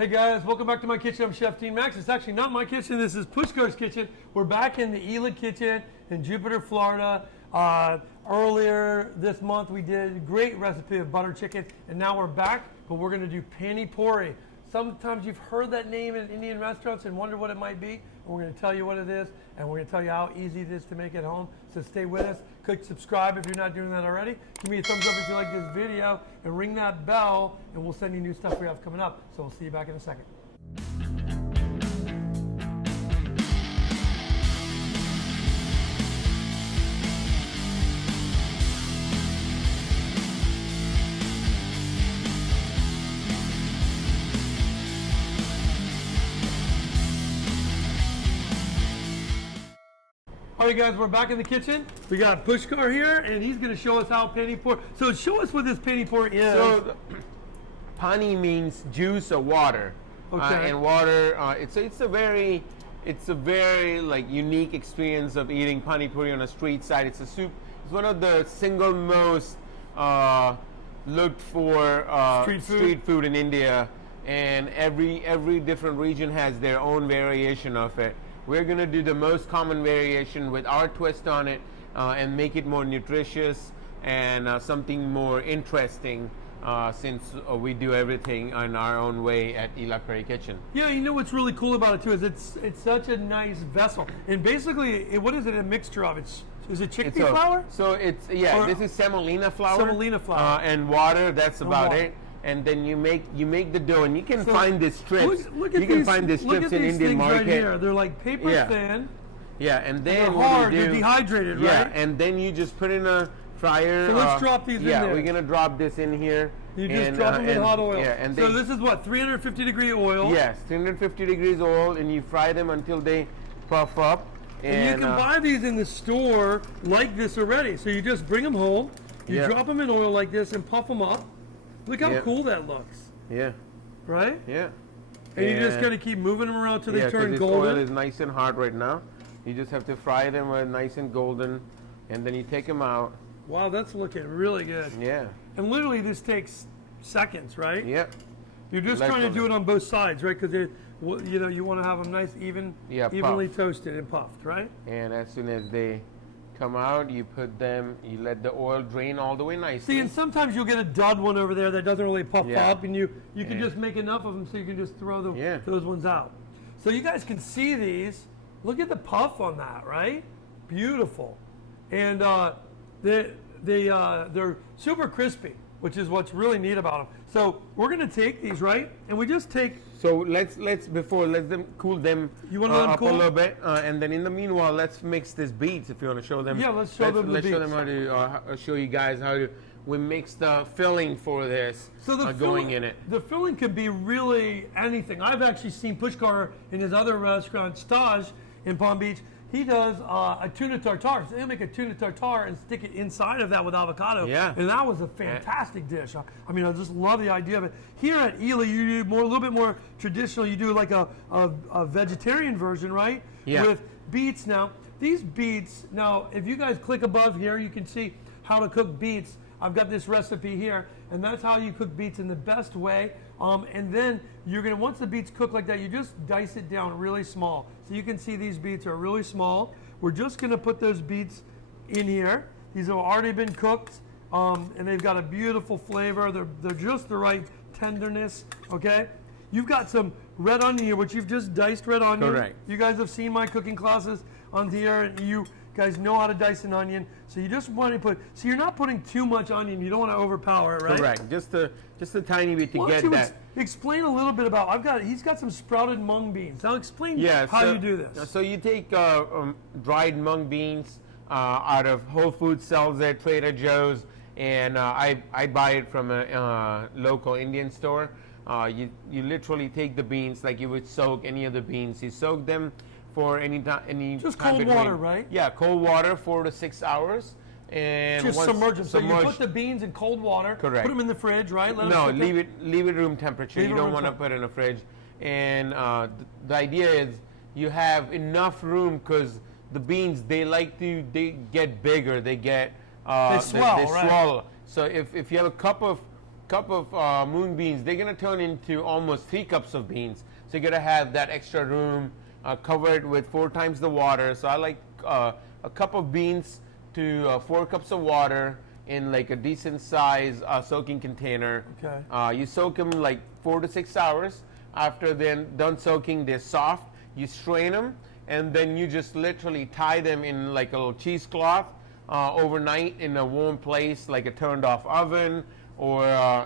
Hey guys, welcome back to my kitchen. I'm Chef Dean Max. It's actually not my kitchen. This is Pushkar's kitchen. We're back in the Ela kitchen in Jupiter, Florida. Earlier this month we did a great recipe of butter chicken, and now we're back, but we're going to do Pani Puri. Sometimes you've heard that name in Indian restaurants and wonder what it might be. And we're going to tell you what it is, and we're going to tell you how easy it is to make at home. So stay with us. Click subscribe if you're not doing that already. Give me a thumbs up if you like this video, and ring that bell, and we'll send you new stuff we have coming up. So we'll see you back in a second. All right, guys, we're back in the kitchen. We got Pushkar here, and he's going to show us how Pani Puri. So show us what this Pani Puri is. So, pani means juice or water, Okay. and water. It's a very like unique experience of eating pani puri on a street side. It's a soup. It's one of the single most looked for street food in India, and every different region has their own variation of it. We're going to do the most common variation with our twist on it and make it more nutritious and something more interesting since we do everything in our own way at Ela Curry Kitchen. Yeah, you know what's really cool about it too is it's such a nice vessel. And basically, what is it a mixture of? Is it chickpea flour? So this is semolina flour. Semolina flour. And water, that's about water. it. And then you make the dough, and you can find these strips. Look at you can find these strips in Indian market. Right here. They're like paper thin. Yeah, and then they're hard. They're dehydrated, right? Yeah, and then you just put in a fryer. So let's drop these in there. Yeah, we're gonna drop this in here. You just drop them in hot oil. Yeah, and so this is what, 350 degree oil? Yes, 350 degrees oil, and you fry them until they puff up. And you can buy these in the store like this already. So you just bring them home, you drop them in oil like this, and puff them up. Look how cool that looks. Yeah. Right? Yeah. And you just gotta keep moving them around till they turn golden. Oil is nice and hot right now. You just have to fry them when nice and golden, and then you take them out. Wow, that's looking really good. Yeah. And literally this takes seconds, right? Yep. You're just trying to do it on both sides, right? Because you want to have them nice, evenly toasted and puffed, right? And as soon as they come out, you let the oil drain all the way nicely. See, and sometimes you'll get a dud one over there that doesn't really puff up, and you can just make enough of them so you can just throw those ones out. So you guys can see these. Look at the puff on that, right? Beautiful. And they're super crispy, which is what's really neat about them. So we're gonna take these, right? And we just take. So let's them cool them up a little bit, and then in the meanwhile, let's mix this beets. If you want to show them. Yeah, let's show them the beets. Let's show them how to show you guys how we mix the filling for this. So going in it. The filling could be really anything. I've actually seen Pushkar in his other restaurant, Staj, in Palm Beach. He does a tuna tartare. So he'll make a tuna tartare and stick it inside of that with avocado. Yeah. And that was a fantastic dish. I mean, I just love the idea of it. Here at Ela, you do a little bit more traditional. You do like a vegetarian version, right? Yeah. With beets. Now, these beets, if you guys click above here, you can see how to cook beets. I've got this recipe here, and that's how you cook beets in the best way. And then once the beets cook like that, you just dice it down really small. So you can see these beets are really small. We're just gonna put those beets in here. These have already been cooked, and they've got a beautiful flavor. They're just the right tenderness, okay? You've got some red onion here, which you've just diced red onion. Correct. You guys have seen my cooking classes on here, and you guys know how to dice an onion. So you just want to so you're not putting too much onion. You don't want to overpower it, right? Correct. Just a tiny bit to get that. Explain a little bit about, he's got some sprouted mung beans. Now explain how you do this. So you take dried mung beans out of Whole Foods, sells it, Trader Joe's, and I buy it from a local Indian store. You literally take the beans like you would soak any of the beans. You soak them for any just cold water, right? Yeah, cold water, 4 to 6 hours. And just submerge them. So you put the beans in cold water. Correct. Put them in the fridge, right? Leave it room temperature. You don't want to put it in a fridge. And the idea is you have enough room because the beans they get bigger. They swell. Right? So if you have a cup of cup of mung beans, they're gonna turn into almost 3 cups of beans. So you're gonna have that extra room covered with 4 times the water. So I like a cup of beans to 4 cups of water in like a decent size soaking container. Okay. You soak them like 4 to 6 hours. After they're done soaking, they're soft. You strain them, and then you just literally tie them in like a little cheesecloth overnight in a warm place, like a turned off oven, or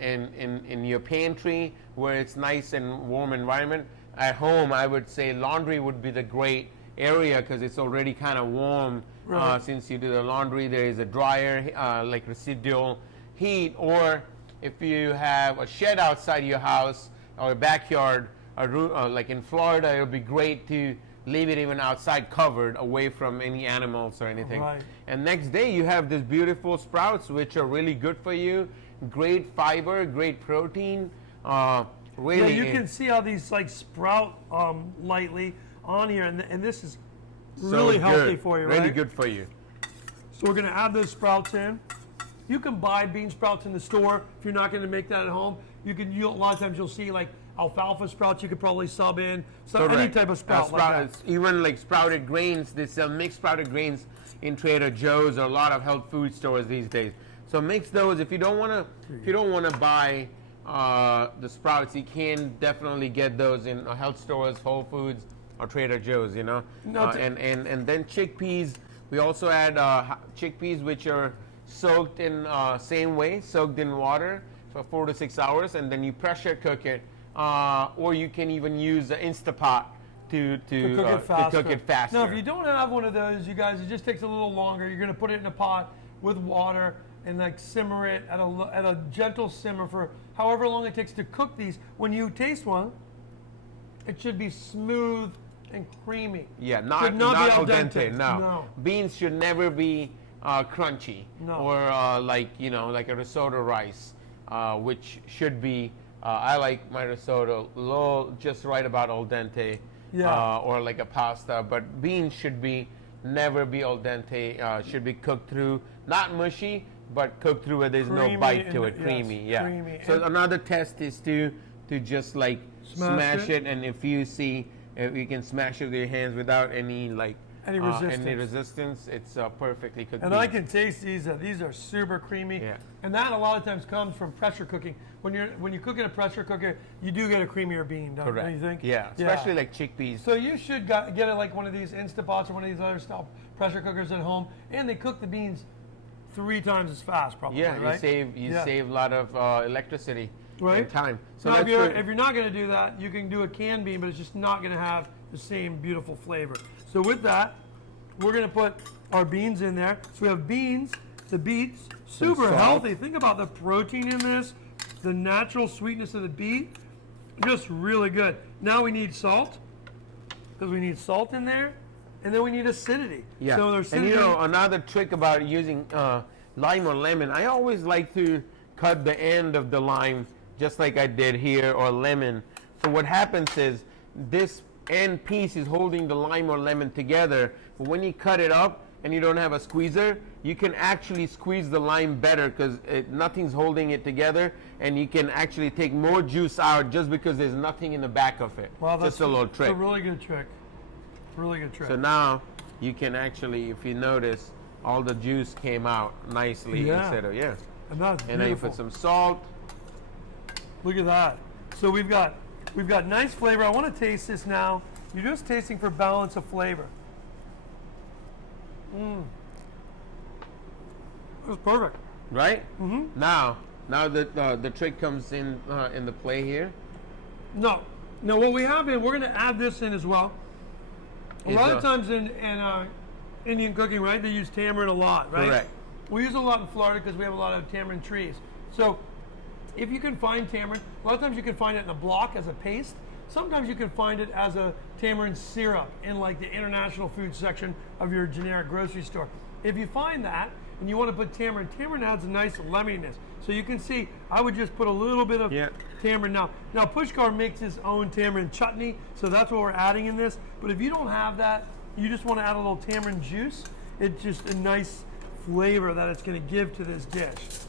in your pantry where it's nice and warm environment. At home, I would say laundry would be the great area because it's already kind of warm. Right. Since you do the laundry, there is a dryer, like residual heat, or if you have a shed outside your house or a backyard, like in Florida, it would be great to leave it even outside covered, away from any animals or anything. Right. And next day, you have these beautiful sprouts, which are really good for you. Great fiber, great protein. Really, Yeah, you can see how these like sprout lightly on here, and this is really healthy for you, right? Really good for you. So we're going to add those sprouts in. You can buy bean sprouts in the store if you're not going to make that at home. A lot of times you'll see like alfalfa sprouts you could probably sub in. So any type of sprout like that. Even like sprouted grains, they sell mixed sprouted grains in Trader Joe's or a lot of health food stores these days. So mix those. If you don't want to buy the sprouts, you can definitely get those in health stores, Whole Foods, or Trader Joe's. You know. And then chickpeas. We also add chickpeas, which are soaked in same way, soaked in water for 4 to 6 hours, and then you pressure cook it, or you can even use the Instapot to cook it faster. Now, if you don't have one of those, you guys, it just takes a little longer. You're going to put it in a pot with water and like simmer it at a gentle simmer for however long it takes to cook these. When you taste one, it should be smooth and creamy. Yeah, not al dente. No. Beans should never be crunchy, or like a risotto rice, which should be. I like my risotto just right about al dente, or like a pasta. But beans should never be al dente. Should be cooked through, not mushy, but cooked through where there's no bite to it. Creamy, yes, creamy. So another test is to just like smash it, and if you can smash it with your hands without any resistance, it's perfectly cooked. And I can taste these. These are super creamy. Yeah. And that a lot of times comes from pressure cooking. When you cook in a pressure cooker, you do get a creamier bean, don't you think? Yeah, especially like chickpeas. So you should get it like one of these Instapots or one of these other style pressure cookers at home, and they cook the beans 3 times as fast, probably. Yeah, right? you save a lot of electricity and time. So now, if you're not going to do that, you can do a canned bean, but it's just not going to have the same beautiful flavor. So with that, we're going to put our beans in there. So we have beans, the beets, super healthy. Think about the protein in this, the natural sweetness of the beet, just really good. Now we need salt, because we need salt in there, and then we need acidity. Yeah, so and another trick about using lime or lemon, I always like to cut the end of the lime just like I did here, or lemon. So what happens is this end piece is holding the lime or lemon together, but when you cut it up and you don't have a squeezer, you can actually squeeze the lime better because nothing's holding it together, and you can actually take more juice out just because there's nothing in the back of it. Well, that's just a little trick. It's a really good trick. Really good trick. So now you can actually, if you notice, all the juice came out nicely instead of And that's and then you put some salt. Look at that. So we've got nice flavor. I want to taste this now. You're just tasting for balance of flavor. That's perfect. Right? Mm-hmm. Now the trick comes in the play here. No. Now what we have in, we're going to add this in as well. A lot of times in Indian cooking, right, they use tamarind a lot, right? Correct. We use it a lot in Florida because we have a lot of tamarind trees. So if you can find tamarind, a lot of times you can find it in a block as a paste. Sometimes you can find it as a tamarind syrup in like the international food section of your generic grocery store. If you find that and you want to put tamarind adds a nice lemoniness. So you can see, I would just put a little bit of tamarind now. Now Pushkar makes his own tamarind chutney, so that's what we're adding in this. But if you don't have that, you just want to add a little tamarind juice, it's just a nice flavor that it's going to give to this dish.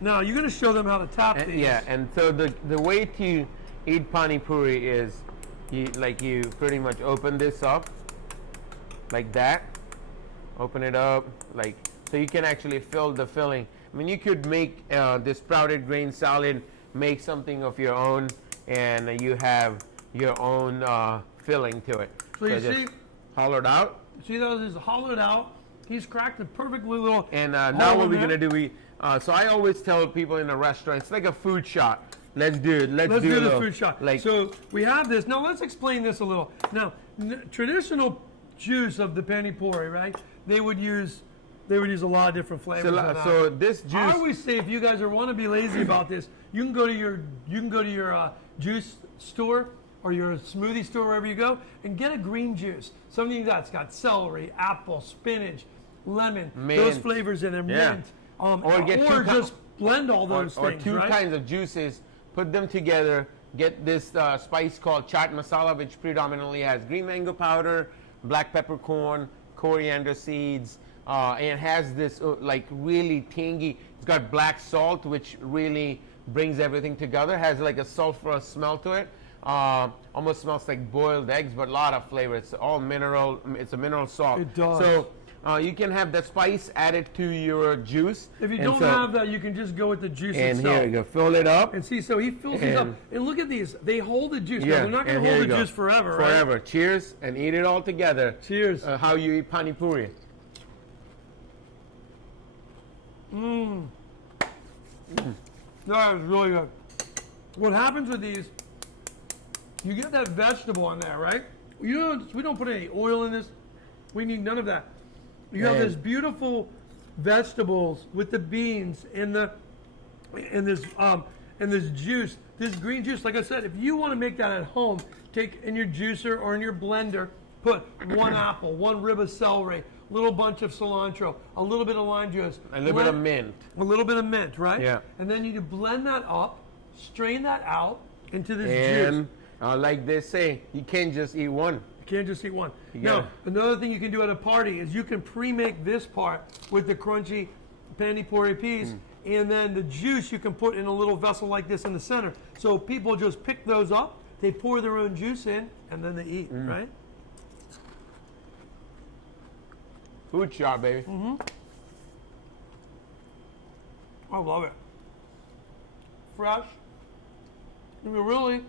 Now you're going to show them how to tap these. Yeah, and so the way to eat pani puri is you pretty much open this up like that. Open it up like so you can actually fill the filling. I mean, you could make this sprouted grain salad, make something of your own, and you have your own filling to it. So you see, hollowed out. See those is hollowed out. He's cracked it perfectly little. And now what we're gonna do, so I always tell people in a restaurant, it's like a food shot. Let's do it. Let's do the food shot. Like, so we have this. Now let's explain this a little. Now, traditional juice of the Pani Puri, right? They would use a lot of different flavors. So this juice. I always say if you guys want to be lazy about this, you can go to your juice store or your smoothie store wherever you go and get a green juice. Something that's got celery, apple, spinach, lemon, mint. those flavors in there, mint. Or just blend all those things. Or two right? kinds of juices, put them together, get this spice called chaat masala, which predominantly has green mango powder, black peppercorn, coriander seeds, and has this like really tangy, it's got black salt, which really brings everything together, has like a sulfurous smell to it. Almost smells like boiled eggs, but a lot of flavor. It's all mineral, it's a mineral salt. It does. So you can have that spice added to your juice. If you don't have that, you can just go with the juice and itself. Here you go, fill it up. And see, so he fills it up. And look at these. They hold the juice. Yeah, Now, they're not going to hold the juice forever, right? Forever. Cheers, and eat it all together. Cheers. How you eat pani puri. That is really good. What happens with these, you get that vegetable in there, right? We don't put any oil in this. We need none of that. You have this beautiful vegetables with the beans and this juice, this green juice. Like I said, if you want to make that at home, take in your juicer or in your blender, put one apple, one rib of celery, a little bunch of cilantro, a little bit of lime juice, a little bit of mint. A little bit of mint, right? Yeah. And then you blend that up, strain that out into this juice. And like they say, you can't just eat one. You can't just eat one. No, another thing you can do at a party is you can pre-make this part with the crunchy Pani Puri peas, and then the juice you can put in a little vessel like this in the center. So people just pick those up, they pour their own juice in, and then they eat, right? Food shot, baby. I love it. Fresh. I mean,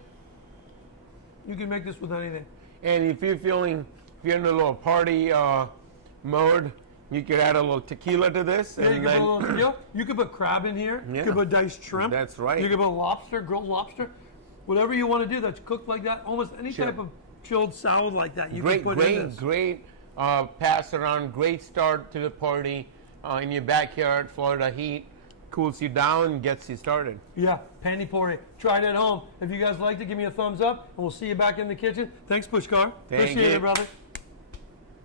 you can make this with anything. And if you're in a little party mode, you could add a little tequila to this. Yeah, you can put a little tequila. You could put crab in here. Yeah. You could put diced shrimp. That's right. You could put lobster, grilled lobster. Whatever you want to do that's cooked like that. Almost any type of chilled salad like that you can put in this. Great pass around. Great start to the party in your backyard. Florida heat cools you down, gets you started. Yeah, Pani Puri. Try it at home. If you guys liked it, give me a thumbs up, and we'll see you back in the kitchen. Thanks, Pushkar. Appreciate it, brother.